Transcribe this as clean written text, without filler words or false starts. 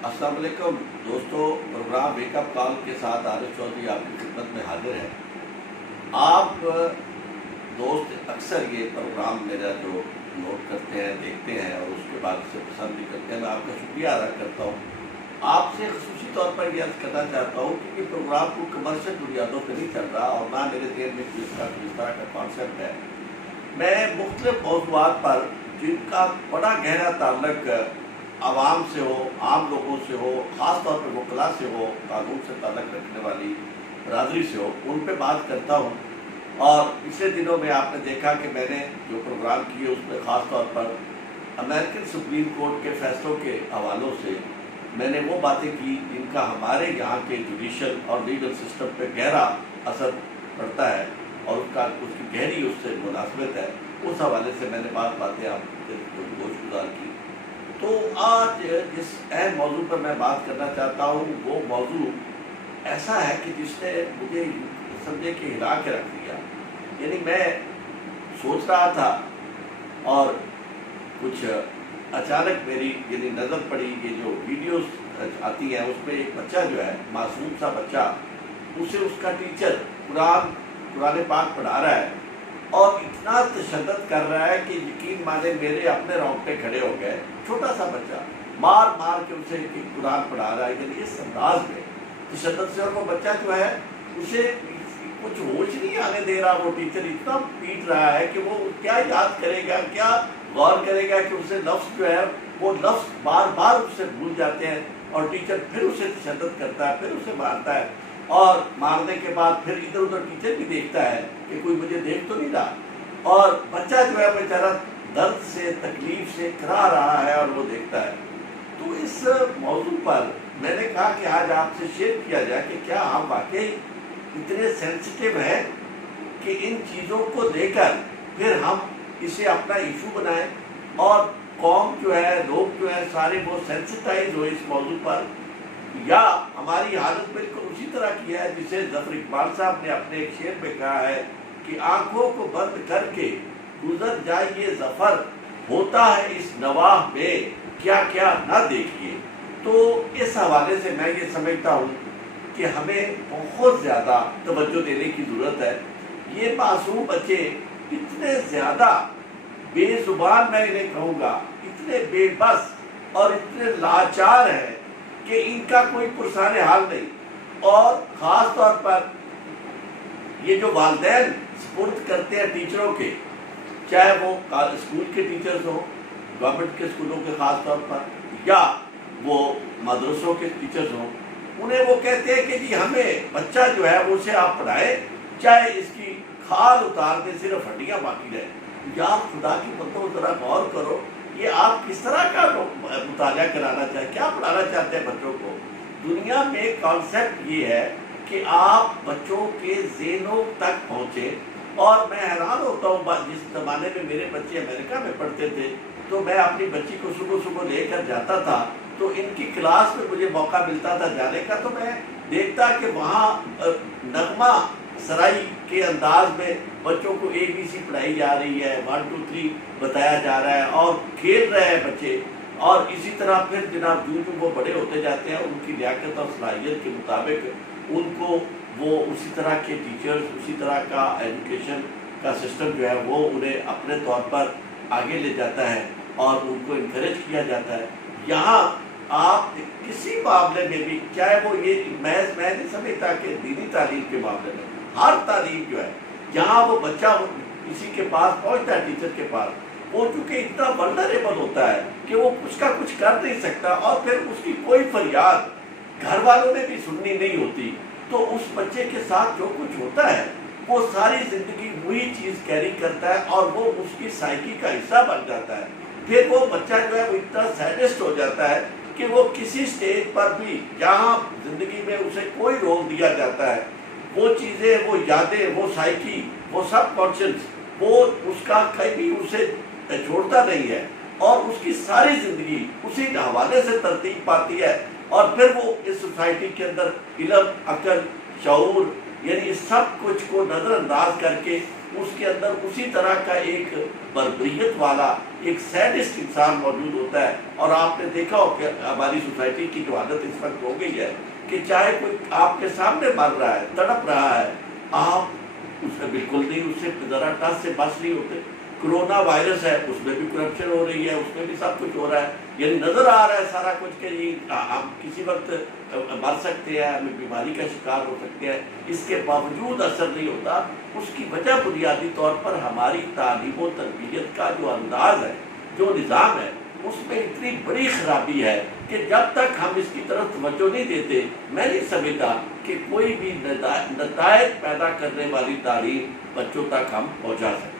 अस्सलाम वालेकुम दोस्तों। प्रोग्राम वेकअप कॉल के साथ आरिफ चौधरी आपकी खिदमत में हाजिर है। आप दोस्त अक्सर ये प्रोग्राम मेरा जो नोट करते हैं, देखते हैं और उसके बाद उसे पसंद भी करते हैं। मैं आपका शुक्रिया अदा करता हूँ। आपसे ख़ुसूसी तौर पर यह अर्ज़ करना चाहता हूँ कि प्रोग्राम को कमर्शियल बुनियादों पर नहीं चल रहा और ना मेरे ज़हन में किस तरह का कॉन्सेप्ट है। मैं मुख्तलिफ मौज़ूआत पर जिनका बड़ा गहरा ताल्लुक आवाम से हो, आम लोगों से हो, ख़ास तौर पर वकला से हो, कानून से ताल्लुक़ रखने वाली बरादरी से हो, उन पे बात करता हूँ। और पिछले दिनों में आपने देखा कि मैंने जो प्रोग्राम किए उसमें ख़ास तौर पर अमेरिकन सुप्रीम कोर्ट के फ़ैसलों के हवालों से मैंने वो बातें की जिनका हमारे यहाँ के जुडिशल और लीगल सिस्टम पे गहरा असर पड़ता है और उसकी गहरी उससे मुनासबत है। उस हवाले से मैंने बातें आपसे गोशगुजार की। तो आज जिस अहम मौजू पर मैं बात करना चाहता हूँ वो मौजू ऐसा है कि जिसने मुझे समझे कि हिला के रख दिया। यानी मैं सोच रहा था और कुछ अचानक मेरी यानी नज़र पड़ी ये जो वीडियोस आती हैं उसमें एक बच्चा जो है, मासूम सा बच्चा, उसे उसका टीचर कुरान पाक पढ़ा रहा है और इतना तशद्दुद कर रहा है कि यकीन माने मेरे अपने रोंगटे खड़े हो गए। छोटा सा बच्चा मार मार के उसे कुरान पढ़ा रहा है, यानी इस अंदाज में तशद्दुद से। और वो बच्चा जो है उसे कुछ होश नहीं आने दे रहा। वो टीचर इतना पीट रहा है कि वो क्या याद करेगा, क्या गौर करेगा कि उसे लफ्ज़ जो है वो लफ्ज़ बार बार उससे भूल जाते हैं और टीचर फिर उसे तशद्दुद करता है, फिर उसे मारता है और मारने के बाद फिर इधर उधर टीचर भी देखता है कि कोई मुझे देख तो नहीं रहा। और बच्चा जो है बेचारा दर्द से, तकलीफ से करा रहा है और वो देखता है। तो इस मौजू पर मैंने कहा कि आज आपसे शेयर किया जाए कि क्या आप वाकई इतने सेंसिटिव हैं कि इन चीज़ों को लेकर फिर हम इसे अपना इशू बनाएं और कौम जो है, लोग जो है सारे वो सेंसिटाइज हो इस मौजू पर, या हमारी हालत बिल्कुल उसी तरह की है जिसे ज़फ़र इकबाल साहब ने अपने एक शेर में कहा है कि आंखों को बंद करके गुजर जाइए ज़फ़र, होता है इस नवाह में क्या क्या ना देखिए। तो इस हवाले से मैं ये समझता हूँ कि हमें बहुत ज़्यादा तवज्जो देने की ज़रूरत है। ये मासूम बच्चे इतने ज़्यादा बेज़ुबान, मैं इन्हें कहूँगा, इतने बेबस और इतने लाचार हैं कि इनका कोई पुरसाने हाल नहीं। और ख़ास तौर पर ये जो वालिदैन सुपुर्द करते हैं टीचरों के, चाहे वो स्कूल के टीचर्स हों, गवर्नमेंट के स्कूलों के ख़ास तौर पर, या वो मदरसों के टीचर्स हों, उन्हें वो कहते हैं कि जी हमें बच्चा जो है वो उसे आप पढ़ाएं, चाहे इसकी खाल उतार दें, सिर्फ हड्डियाँ बाकी रहें। यार खुदा की बंदो ज़रा गौर करो, ये आप किस तरह का मुताला कराना चाहते, क्या पढ़ाना चाहते हैं बच्चों को। दुनिया में कॉन्सेप्ट ये है कि आप बच्चों के ज़हनों तक पहुँचे। और मैं हैरान होता हूँ, जिस ज़माने में मेरे बच्चे अमेरिका में पढ़ते थे तो मैं अपनी बच्ची को सुबह सुबह लेकर जाता था, तो इनकी क्लास में मुझे मौका मिलता था जाने का, तो मैं देखता कि वहाँ नगमा सराई के अंदाज में बच्चों को ABC पढ़ाई जा रही है, 1 2 3 बताया जा रहा है और खेल रहे हैं बच्चे। और इसी तरह फिर जनाब जो वो बड़े होते जाते हैं उनकी लियाकत और सलाहियत के मुताबिक उनको वो उसी तरह के टीचर्स, उसी तरह का एजुकेशन का सिस्टम जो है वो उन्हें अपने तौर पर आगे ले जाता है और उनको इनकरेज किया जाता है। यहाँ आप किसी मामले में भी, चाहे वो ये मैं नहीं समझता कि दीनी तालीम के मामले में, हर तालीम जो है जहाँ वो बच्चा किसी के पास पहुँचता है, टीचर के पास, वो चूँकि इतना वल्नरेबल होता है कि वो उसका कुछ कर नहीं सकता और फिर उसकी कोई फरियाद घर वालों ने भी सुननी नहीं होती, तो उस बच्चे के साथ जो कुछ होता है वो सारी ज़िंदगी वही चीज़ कैरी करता है और वो उसकी साइकी का हिस्सा बन जाता है। फिर वो बच्चा जो है वो इतना सैडिस्ट हो जाता है कि वो किसी स्टेज पर भी जहाँ ज़िंदगी में उसे कोई रोल दिया जाता है, वो चीज़ें, वो यादें, वो साइकी, वो सब कॉन्शियस, वो उसका कभी उसे छोड़ता नहीं है और उसकी सारी ज़िंदगी उसी हवाले से तरतीब पाती है। और फिर वो इस सोसाइटी के अंदर इल्म, अक्ल, शऊर, यानी सब कुछ को नज़रअंदाज करके اس کے اندر اسی طرح کا ایک بربریت والا ایک سیڈسٹ انسان موجود ہوتا ہے. اور آپ نے دیکھا ہو کہ ہماری سوسائٹی کی جو حالت اس وقت ہو گئی ہے کہ چاہے کوئی آپ کے سامنے مر رہا ہے، تڑپ رہا ہے، آپ اس میں بالکل نہیں، اس سے ذرا ٹچ سے بچ نہیں ہوتے. کرونا وائرس ہے، اس میں بھی کرپشن ہو رہی ہے، اس میں بھی سب کچھ ہو رہا ہے. یعنی نظر آ رہا ہے سارا کچھ کہ ہم کسی وقت مر سکتے ہیں، ہمیں بیماری کا شکار ہو سکتے ہیں، اس کے باوجود اثر نہیں ہوتا. اس کی وجہ بنیادی طور پر ہماری تعلیم و تربیت کا جو انداز ہے، جو نظام ہے، اس میں اتنی بڑی خرابی ہے کہ جب تک ہم اس کی طرف توجہ نہیں دیتے، میں نہیں سمجھتا کہ کوئی بھی نتائج پیدا کرنے والی تعلیم بچوں تک ہم پہنچا سکتے.